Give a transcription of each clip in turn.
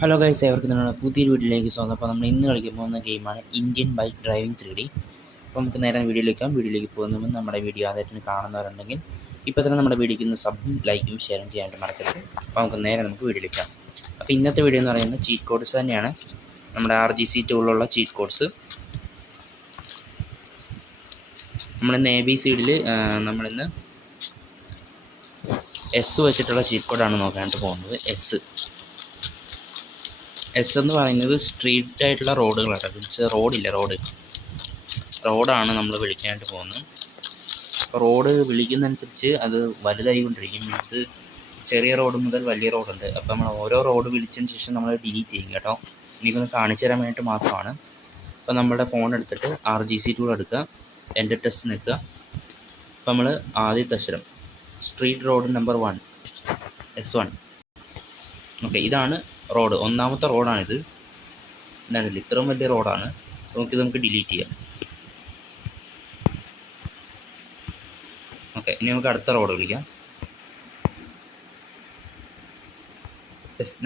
Hello guys, ഏവർക്കും നമ്മുടെ പുതിയൊരു വീഡിയോയിലേക്ക് സ്വാഗതം. അപ്പോൾ നമ്മൾ ഇന്ന് കളിക്കാൻ പോകുന്ന ഗെയിമാണ് ഇന്ത്യൻ ബൈക്ക് ഡ്രൈവിംഗ് 3D. അപ്പോൾ നമുക്ക് നേരെ വീഡിയോയിലേക്ക് പോകുന്ന മുമ്പ് നമ്മുടെ വീഡിയോ ആദ്യമായിട്ട് കാണുന്നവരുണ്ടെങ്കിൽ ഇപ്പോൾ തന്നെ നമ്മുടെ വീഡിയോയ്ക്ക് ഒന്ന് സബും ലൈക്കും ഷെയറും ചെയ്യാനായിട്ട് മറക്കരുത്. അപ്പോൾ നമുക്ക് വീഡിയോയിലേക്കാം. അപ്പോൾ ഇന്നത്തെ വീഡിയോ എന്ന് പറയുന്നത് ചീറ്റ് കോഡ്സ് തന്നെയാണ്. നമ്മുടെ RGC ടൂളിലുള്ള ചീറ്റ് കോഡ്സ്. നമ്മളിന്ന് ABCഡിൽ നമ്മളിന്ന് എസ് വെച്ചിട്ടുള്ള ചീറ്റ് കോഡാണ് നോക്കാനായിട്ട് പോകുന്നത്. എസ് എന്ന് പറയുന്നത് സ്ട്രീറ്റ് ആയിട്ടുള്ള റോഡുകളാണ്. മീൻസ് റോഡാണ് നമ്മൾ വിളിക്കാനായിട്ട് പോകുന്നത്. അപ്പോൾ റോഡ് വിളിക്കുന്നതനുസരിച്ച് അത് വലുതായിക്കൊണ്ടിരിക്കും. മീൻസ് ചെറിയ റോഡ് മുതൽ വലിയ റോഡുണ്ട്. അപ്പോൾ നമ്മൾ ഓരോ റോഡ് വിളിച്ചതിന് ശേഷം നമ്മൾ ഡിലീറ്റ് ചെയ്യും കേട്ടോ. എനിക്കൊന്ന് കാണിച്ചു തരാൻ വേണ്ടിയിട്ട് മാത്രമാണ്. അപ്പോൾ നമ്മുടെ ഫോൺ എടുത്തിട്ട് RGC ടൂൾ എടുക്കുക, എൻ്റെ ടെസ്റ്റ് നിൽക്കുക. അപ്പോൾ നമ്മൾ ആദ്യത്തെ അക്ഷരം street road number 1 S1. Okay, ഇതാണ് റോഡ്, ഒന്നാമത്തെ റോഡാണിത്. എന്താണില്ല, ഇത്രയും വലിയ റോഡാണ്. നമുക്ക് ഡിലീറ്റ് ചെയ്യാം. ഓക്കെ, ഇനി നമുക്ക് അടുത്ത റോഡ് വിളിക്കാം.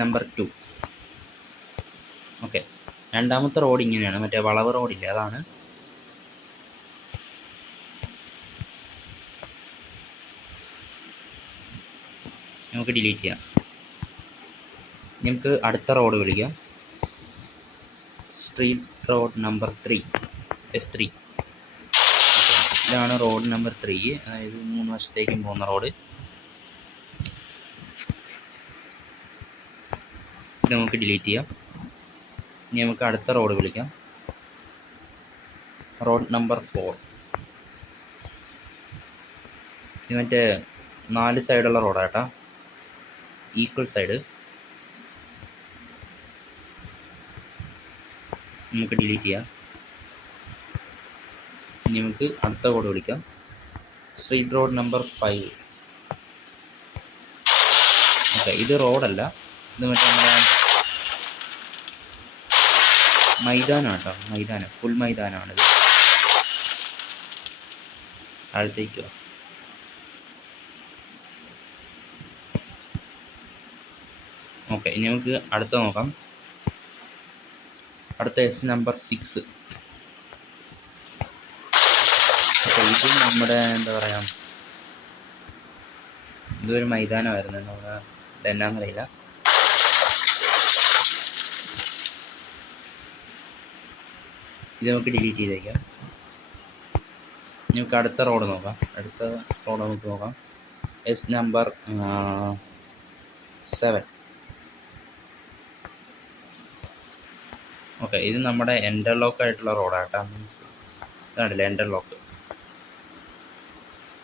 നമ്പർ 2. ഓക്കെ, രണ്ടാമത്തെ റോഡ് ഇങ്ങനെയാണ്, മറ്റേ വളവ് റോഡില്ല, അതാണ്. നമുക്ക് ഡിലീറ്റ് ചെയ്യാം. നമുക്ക് അടുത്ത റോഡ് വിളിക്കാം. Street road number 3 S3. ഇതാണ് റോഡ് നമ്പർ 3, അതായത് 3 വശത്തേക്കും പോകുന്ന റോഡ്. ഇത് നമുക്ക് ഡിലീറ്റ് ചെയ്യാം. ഇനി നമുക്ക് അടുത്ത റോഡ് വിളിക്കാം. Road number 4. ഇത് മറ്റേ 4 സൈഡുള്ള റോഡാട്ടാ, ഈക്വൽ സൈഡ്. നമുക്ക് ഡിലീറ്റ് ചെയ്യാം. ഇനി നമുക്ക് അടുത്ത കോഡ് വിളിക്കാം. Street road number 5. ഓക്കെ, ഇത് റോഡല്ല, ഇത് മറ്റേ നമ്മുടെ മൈതാനം കേട്ടോ. ഫുൾ മൈതാനമാണിത്. അടുത്തേക്കോ. ഓക്കെ, ഇനി നമുക്ക് അടുത്ത നോക്കാം. അടുത്ത നമ്പർ 6. അപ്പോൾ ഇത് നമ്മുടെ എന്താ പറയുക, ഇതൊരു മൈതാനമായിരുന്നു. നമ്മുടെ ഇതെന്നാന്നറിയില്ല. ഇത് നമുക്ക് ഡിലീറ്റ് ചെയ്തേക്കാം. നമുക്ക് അടുത്ത റോഡ് നോക്കാം. നമ്പർ 7. ഓക്കെ, ഇത് നമ്മുടെ എൻ്റർലോക്ക് ആയിട്ടുള്ള റോഡാട്ടോ. മീൻസ് ഇതാണല്ലേ എൻ്റർലോക്ക്,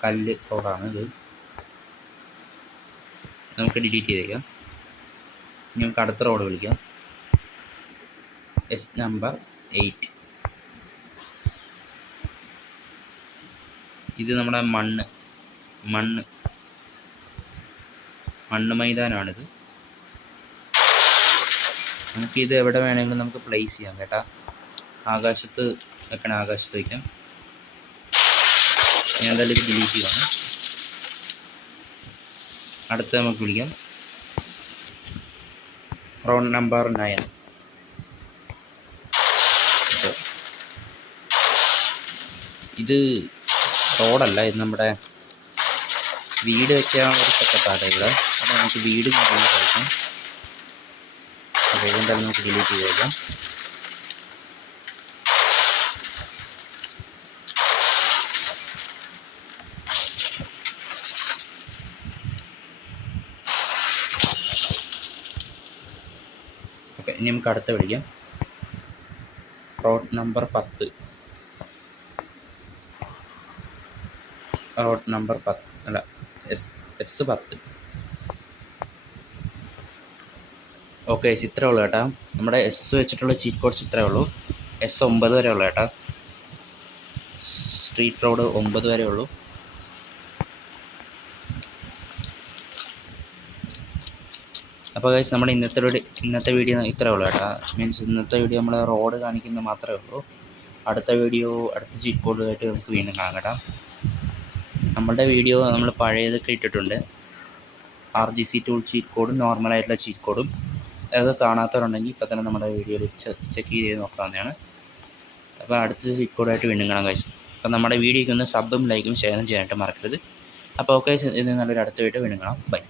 കല്ല് റോഡാണ് ഇത്. നമുക്ക് ഡിലീറ്റ് ചെയ്തേക്കാം. നമുക്ക് അടുത്ത റോഡ് വിളിക്കാം. നമ്പർ 8. ഇത് നമ്മുടെ മണ്ണ് മൈതാനമാണിത്. നമുക്കിത് എവിടെ വേണമെങ്കിലും നമുക്ക് പ്ലേസ് ചെയ്യാം കേട്ടോ. ആകാശത്ത് വയ്ക്കാം. ഞാൻ എന്തായാലും ഇത് ഡിലീറ്റ് ചെയ്യുകയാണ്. അടുത്ത നമുക്ക് വിളിക്കാം. Road number 9. ഇത് റോഡല്ല, ഇത് നമ്മുടെ വീട് വെക്കാൻ ഒരു സെറ്റപ്പാണ് ഇവിടെ. അപ്പോൾ നമുക്ക് വീട് കഴിക്കാം. അപ്പോൾ ഇതെന്തായാലും നമുക്ക് ഡിലീറ്റ് ചെയ്തേക്കാം. ഓക്കെ, ഇനി നമുക്ക് അടുത്ത വിളിക്കാം. Road number 10. റോഡ് നമ്പർ 10 അല്ല, S10. ഓക്കെ, ഇത്രേ ഉള്ളൂ കേട്ടോ. നമ്മുടെ എസ് വെച്ചിട്ടുള്ള ചീറ്റ് കോഡ്സ് ഇത്രേ ഉള്ളൂ. S9 വരെ ഉള്ളൂ കേട്ടോ. സ്ട്രീറ്റ് റോഡ് 9 വരെ ഉള്ളൂ. അപ്പോൾ ഗൈസ്, നമ്മുടെ ഇന്നത്തെ വീഡിയോ ഇത്രേ ഉള്ളൂ കേട്ടോ. മീൻസ് ഇന്നത്തെ വീഡിയോ നമ്മൾ റോഡ് കാണിക്കുന്നത് മാത്രമേ ഉള്ളൂ. അടുത്ത ചീറ്റ് കോഡുമായിട്ട് നമുക്ക് വീണ്ടും കാണാം കേട്ടോ. നമ്മളുടെ വീഡിയോ പഴയതൊക്കെ ഇട്ടിട്ടുണ്ട്. RGC ടൂൾ ചീറ്റ് കോഡും നോർമലായിട്ടുള്ള ചീറ്റ് കോഡും അത് കാണാത്തവരുണ്ടെങ്കിൽ ഇപ്പോൾ തന്നെ നമ്മുടെ വീഡിയോയിൽ ചെക്ക് ചെയ്ത് നോക്കാവുന്നതാണ്. അപ്പോൾ അടുത്ത സിക്കോഡായിട്ട് വീണ്ടും കാണാം ഗൈസ്. അപ്പോൾ നമ്മുടെ വീഡിയോയ്ക്ക് ഒന്ന് സബും ലൈക്കും ഷെയറും ചെയ്യാനായിട്ട് മറക്കരുത്. അപ്പോൾ ഓക്കെ, ഇത് നല്ലൊരു അടുത്ത വീഡിയോ വീണ്ടും കാണാം. ബൈ.